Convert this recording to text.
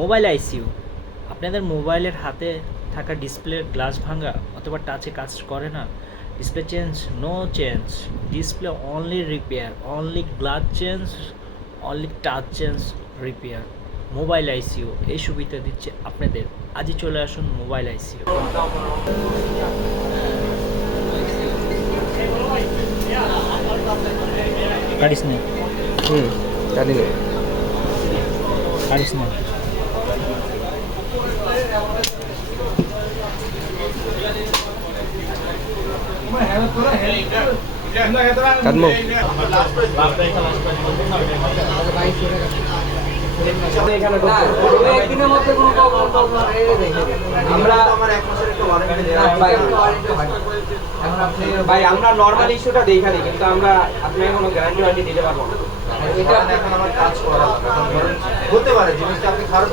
Mobile ICU, আপনাদের মোবাইলের হাতে থাকা ডিসপ্লের গ্লাস ভাঙা অথবা টাচে কাজ করে না, display change, no change, display only repair, only glass change, only touch change repair. Mobile ICU এই সুবিধা দিচ্ছে আপনাদের। আজই চলে আসুন মোবাইল আইসিইউ। কাটিস না, জানি না। কাটিস না। কাটবো। ভাই আমরা নরমাল ইস্যুটা দেখানি, কিন্তু আমরা আপনাকে কোনো গ্যারান্টি ওয়ারেন্টি দিতে পারবো না। এটা এখন আমার কাজ করা হতে পারে জিনিসটা আপনি খারাপ